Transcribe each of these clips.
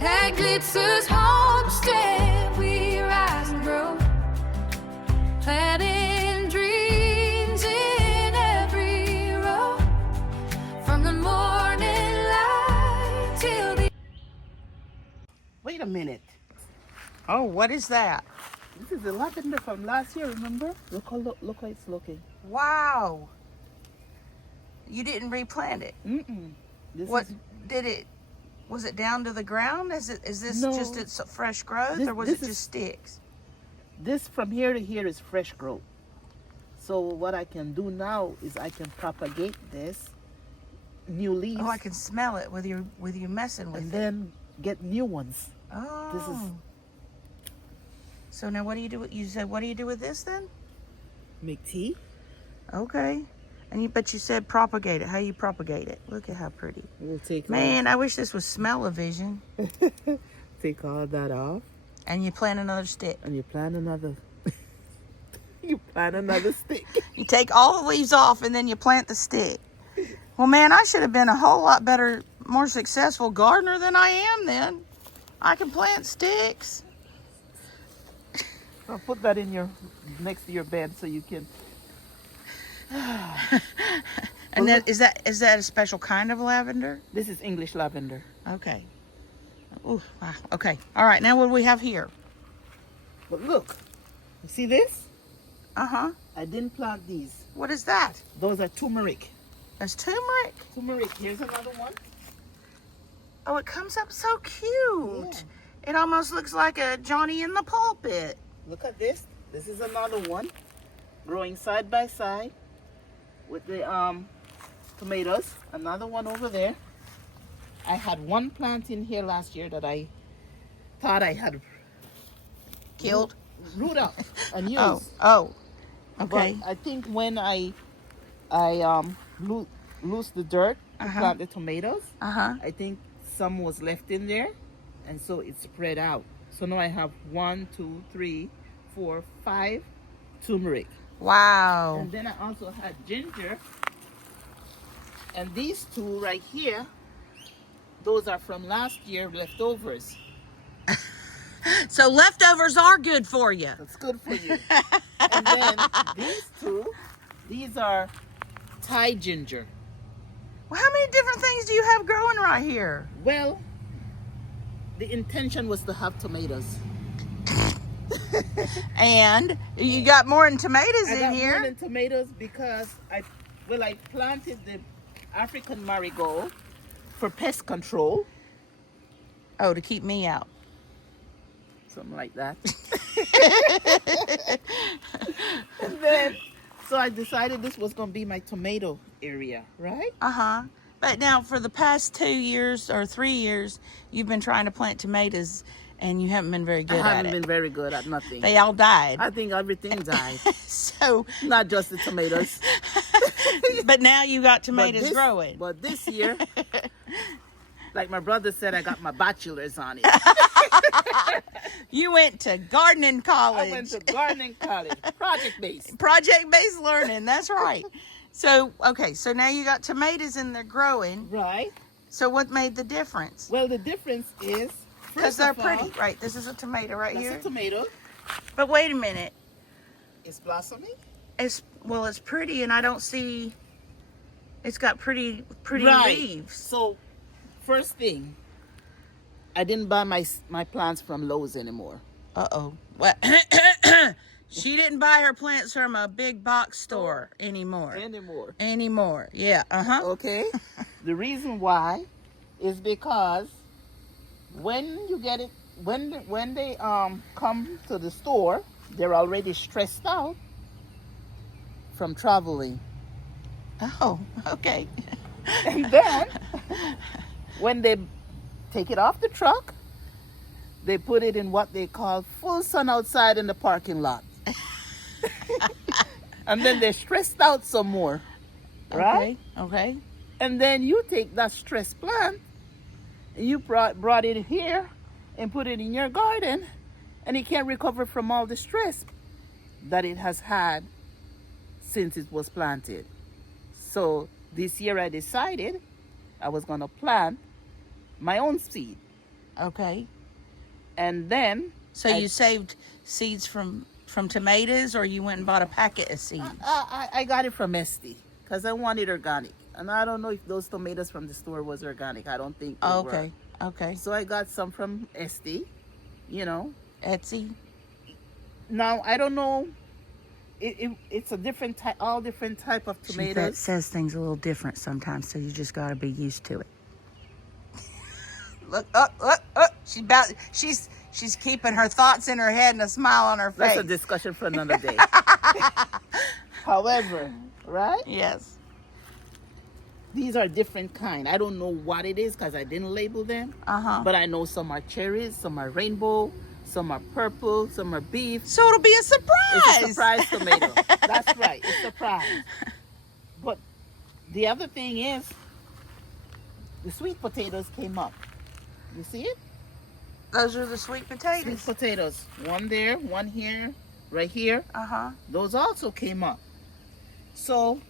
At Glitzer's homestead, we rise and grow, planting dreams in every row, from the morning light till the... Wait a minute. Oh, what is that? This is the lavender from last year, remember? Look how it's looking. Wow. You didn't replant it. Mm-mm. Was it down to the ground? Is this No. just its fresh growth, or was it just sticks? This from here to here is fresh growth. So what I can do now is I can propagate this new leaves. Oh, I can smell it with you messing with and it. then get new ones. Oh. This is So now what do you do? You said what do you do with this then? make tea. Okay. But you said propagate it. How you propagate it? Look at how pretty. We'll take Man, I wish this was smell-o-vision. take all that off, And you plant another stick. and you plant another. You plant another stick. You take all the leaves off and then you plant the stick. Well, man, I should have been a whole lot better, more successful gardener than I am then. I can plant sticks. I'll put that in your next to your bed so you can. And that is that a special kind of lavender? This is English lavender. Okay. Ooh, wow. Okay. All right. Now what do we have here? But look, you see this? Uh-huh. I didn't plant these. What is that? Those are turmeric. That's turmeric. Turmeric. Here's another one. Oh, it comes up so cute. It almost looks like a Johnny in the pulpit. Look at this. This is another one, growing side by side with the tomatoes. Another one over there. I had one plant in here last year that I thought I had Killed? root up and used. Oh. Okay. But I think when I loosed the dirt to plant the tomatoes, I think some was left in there, and so it spread out. So now I have 1, 2, 3, 4, 5 turmeric. Wow. And then I also had ginger. And these two right here, those are from last year leftovers. So leftovers are good for you. That's good for you. And then these two, these are Thai ginger. Well, how many different things do you have growing right here? Well, the intention was to have tomatoes. And you got more than tomatoes I in got here. more than tomatoes because I planted the African marigold for pest control. Oh, to keep me out. Something like that. And then, so I decided this was going to be my tomato area, right? Uh-huh. But now for the past 2 years or 3 years, you've been trying to plant tomatoes and you haven't been very good I at haven't it. been very good at nothing. They all died. I think everything died. So, Not just the tomatoes. but now you got tomatoes growing. But this year, like my brother said, I got my bachelor's on it. You went to gardening college. I went to gardening college, project-based. Project-based learning, that's right. So, okay, so now you got tomatoes and they're growing. Right. So what made the difference? Well, the difference is, Because first they're of all, pretty. Right, this is a tomato right that's here. a tomato. But wait a minute. It's blossoming. It's pretty, and I don't see. It's got pretty Right. leaves. So, first thing, I didn't buy my plants from Lowe's anymore. Uh-oh. What? She didn't buy her plants from a big box store anymore. Anymore. Yeah. Uh-huh. Okay. The reason why is because when you get it, when they come to the store, they're already stressed out from traveling. Oh, okay. And then when they take it off the truck, they put it in what they call full sun outside in the parking lot. And then they're stressed out some more. Right? Okay. And then you take that stressed plant and you brought it here and put it in your garden, and it can't recover from all the stress that it has had since it was planted. So this year I decided I was going to plant my own seed. Okay. And then So you saved seeds from tomatoes, or you went and bought a packet of seeds? I got it from Esty because I wanted organic. And I don't know if those tomatoes from the store was organic. I don't think they Okay. were. Okay. So I got some from Esty, you know. Etsy? Now, I don't know. It's a different type, all different type of That tomatoes. says things a little different sometimes, so you just got to be used to it. Look, she's keeping her thoughts in her head and a smile on her face. That's a discussion for another day. However, right? Yes. These are different kind. I don't know what it is because I didn't label them. But I know some are cherries, some are rainbow, some are purple, some are beef. So it'll be a surprise. It's a surprise tomato. That's right. It's a surprise. But the other thing is, the sweet potatoes came up. You see it? Those are the sweet potatoes. Sweet potatoes. One there, one here, right here. Those also came up. So,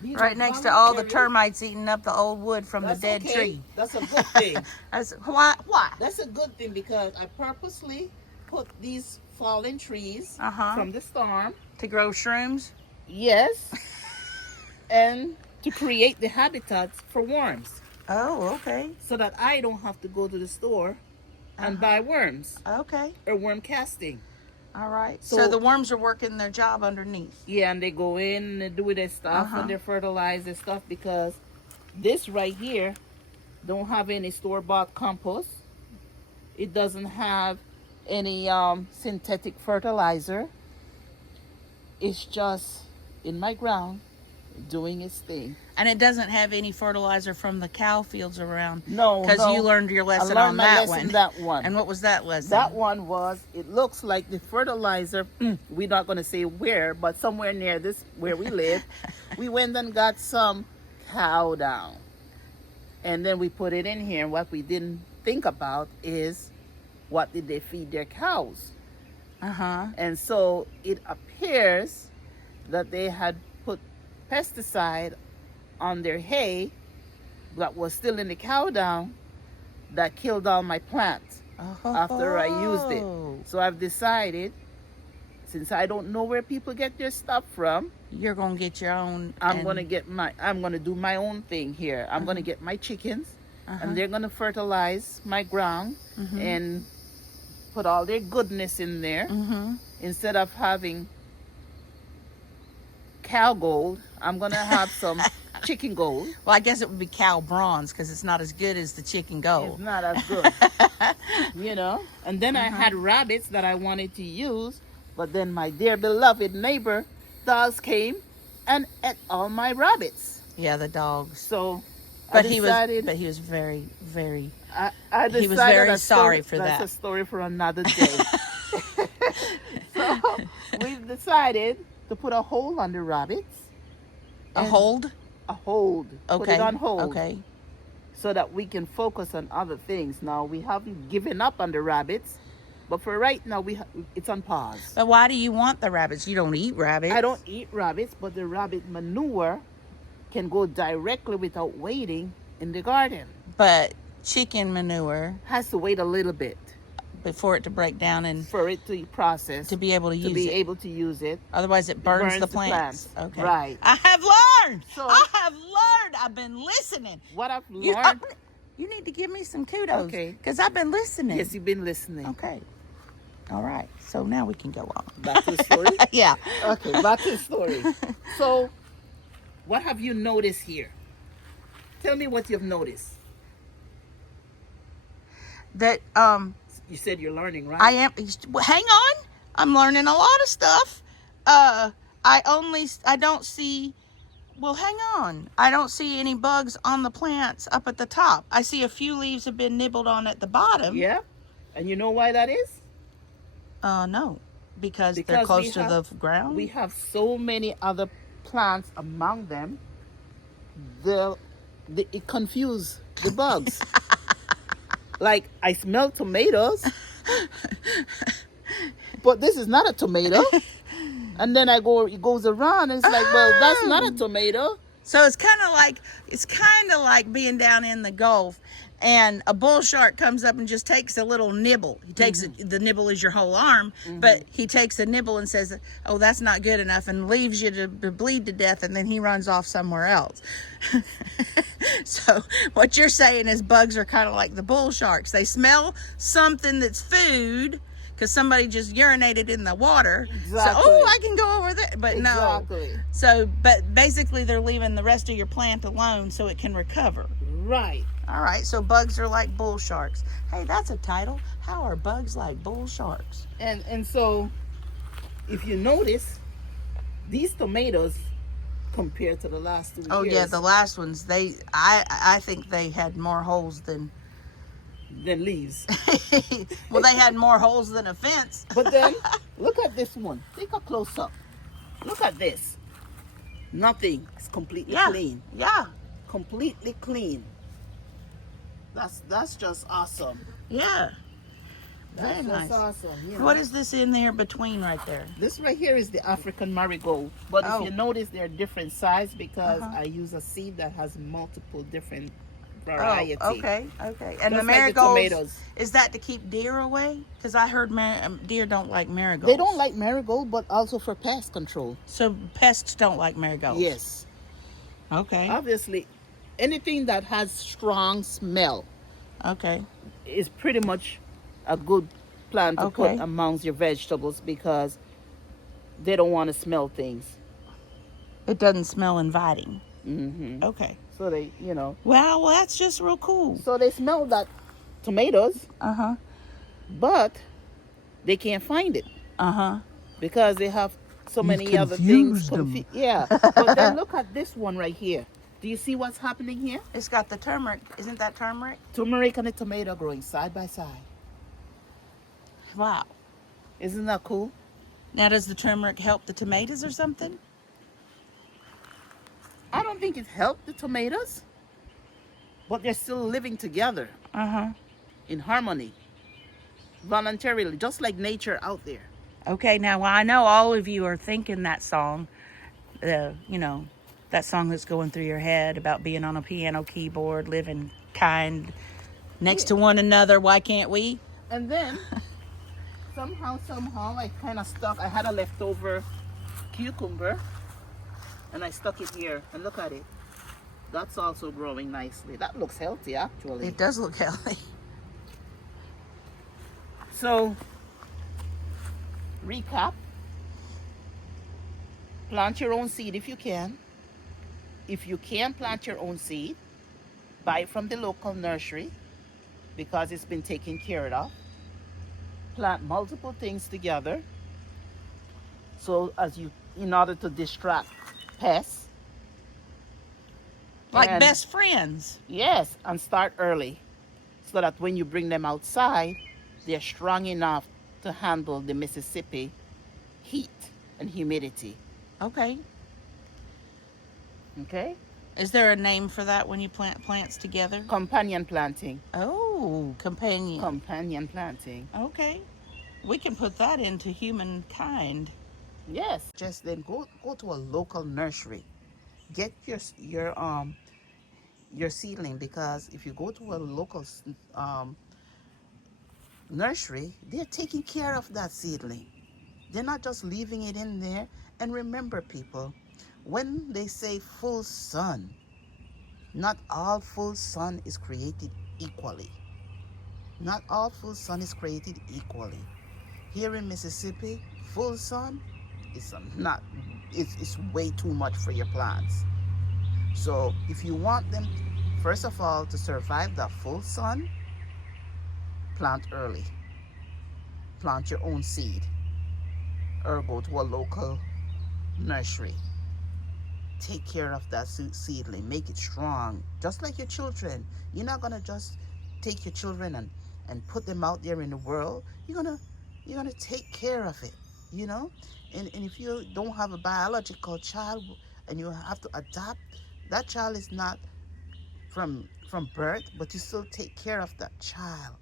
these Right are next to all the voluntary. termites eating up the old wood from That's the dead okay. tree. That's a good thing. Why? That's a good thing because I purposely put these fallen trees Uh-huh. from the storm. To grow shrooms? Yes. And to create the habitats for worms Oh, okay. so that I don't have to go to the store and buy worms Okay. or worm casting. All right. So, So- the worms are working their job underneath. Yeah, and they go in and they do their stuff and they fertilize their stuff because this right here don't have any store-bought compost. It doesn't have any synthetic fertilizer. It's just in my ground doing its thing. And it doesn't have any fertilizer from the cow fields around. No, Because no. you learned your lesson I learned on my that lesson one. that one. And what was that lesson? That one was, it looks like the fertilizer, we're not going to say where, but somewhere near this, where we live, we went and got some cow down. And then we put it in here. And what we didn't think about is, what did they feed their cows? And so it appears that they had put pesticide on their hay that was still in the cow down that killed all my plants after I used it. So I've decided, since I don't know where people get their stuff from, You're going to get your own. I'm going to do my own thing here. I'm going to get my chickens and they're going to fertilize my ground and put all their goodness in there. Instead of having cow gold, I'm going to have some chicken gold. Well, I guess it would be cow bronze because it's not as good as the chicken It's gold. not as good, you know. And then I had rabbits that I wanted to use, but then my dear beloved neighbor dogs came and ate all my rabbits. Yeah, the dogs. So But I he decided, was very, very. I decided he was very that's sorry for that's that. a story for another day. So we've decided to put a hold on the rabbits. A And- hold? A hold. Okay. Put it on hold. Okay. So that we can focus on other things. Now, we haven't given up on the rabbits, but for right now, it's on pause. But why do you want the rabbits? You don't eat rabbits. I don't eat rabbits, but the rabbit manure can go directly without waiting in the garden. But chicken manure, Has to wait a little bit before it to break down and for it to process, to be able to use be it. able to use it. Otherwise, it burns, burns the the plants. plants. Okay. Right. I have learned. So- I have learned. I've been listening. What I've You, learned. you need to give me some kudos. Okay. Because I've been listening. Yes, you've been listening. Okay. All right. So now we can go on. Back to the story. Yeah. Okay, back to the story. So, what have you noticed here? Tell me what you've noticed. That You said you're learning, right? I am. Hang on. I'm learning a lot of stuff. I don't see. Well, hang on. I don't see any bugs on the plants up at the top. I see a few leaves have been nibbled on at the bottom. Yeah. And you know why that is? No, because they're Because close to the ground. We have so many other plants among them. It confuse the bugs. Like, I smell tomatoes, but this is not a tomato. And then it goes around, and it's like, well, that's not a tomato. So it's kind of like being down in the Gulf and a bull shark comes up and just takes a little nibble. He takes the nibble is your whole arm, but he takes a nibble and says, "Oh, that's not good enough," and leaves you to bleed to death, and then he runs off somewhere else. So what you're saying is bugs are kind of like the bull sharks. They smell something that's food because somebody just urinated in the water. Exactly. So, oh, I can go over there. But Exactly. no. So, but basically they're leaving the rest of your plant alone so it can recover. Right. All right, so bugs are like bull sharks. Hey, that's a title. How are bugs like bull sharks? And so, if you notice, these tomatoes compared to the last 2 years. Oh yeah, the last ones. I think they had more holes than leaves. well, they had more holes than a fence. But then, look at this one. Take a close up. Look at this. Nothing. It's completely clean. Yeah. Completely clean. That's just awesome. Yeah. That's Very just nice. awesome. You know. What is this in there between right there? This right here is the African marigold. But Oh. if you notice, they're different size because I use a seed that has multiple different variety. Oh, okay. And Just the like the marigolds, tomatoes. is that to keep deer away? Because I heard deer don't like marigolds. They don't like marigold, but also for pest control. So pests don't like marigolds? Yes. Okay. Obviously, anything that has strong smell Okay. is pretty much a good plant to Okay. put amongst your vegetables because they don't want to smell things. It doesn't smell inviting. Mm-hmm. Okay. So they, Well, that's just real cool. so they smell that tomatoes, Uh-huh. but they can't find it Uh-huh. because they have so many other confused things. them. Yeah. But then look at this one right here. Do you see what's happening here? It's got the turmeric. Isn't that turmeric? Turmeric and a tomato growing side by side. Wow. Isn't that cool? Now, does the turmeric help the tomatoes or something? I don't think it helped the tomatoes, but they're still living together Uh-huh. in harmony, voluntarily, just like nature out there. Okay, now I know all of you are thinking that song, that song that's going through your head about being on a piano keyboard, living kind next to one another. Why can't we? And then, somehow, I kind of stuck. I had a leftover cucumber, and I stuck it here. And look at it. That's also growing nicely. That looks healthy, actually. It does look healthy. So, recap. Plant your own seed if you can. If you can't plant your own seed, buy it from the local nursery because it's been taken care of. Plant multiple things together. So in order to distract pests. Like And- best friends. Yes, and start early so that when you bring them outside, they're strong enough to handle the Mississippi heat and humidity. Okay. Okay? Is there a name for that when you plant plants together? Companion planting. Oh, companion. Companion planting. Okay. We can put that into humankind. Yes. Just then go to a local nursery. Get your seedling, because if you go to a local nursery, they're taking care of that seedling. They're not just leaving it in there. And remember, people, when they say full sun, not all full sun is created equally. Not all full sun is created equally. Here in Mississippi, full sun is it's way too much for your plants. So if you want them, first of all, to survive that full sun, plant early. Plant your own seed, or go to a local nursery. Take care of that seedling. Make it strong, just like your children. You're not gonna just take your children and put them out there in the world. You're gonna take care of it, And if you don't have a biological child and you have to adopt, that child is not from birth, but you still take care of that child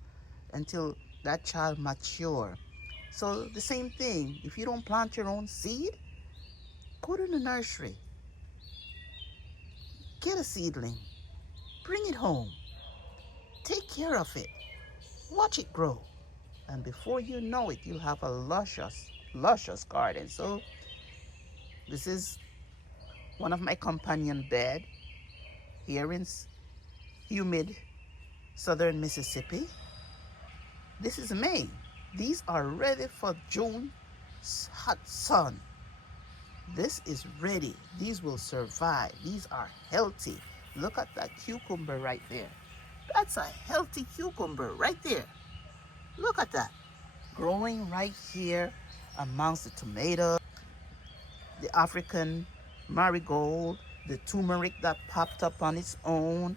until that child mature. So the same thing, if you don't plant your own seed, go to the nursery. Get a seedling. Bring it home. Take care of it. Watch it grow. And before you know it, you'll have a luscious, luscious garden. So this is one of my companion bed here in humid southern Mississippi. This is May. These are ready for June hot sun. This is ready. These will survive. These are healthy. Look at that cucumber right there. That's a healthy cucumber right there. Look at that. Growing right here amongst the tomatoes, the African marigold, the turmeric that popped up on its own,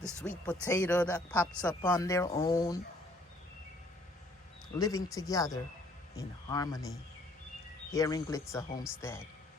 the sweet potato that pops up on their own, living together in harmony here in Glitzer Homestead.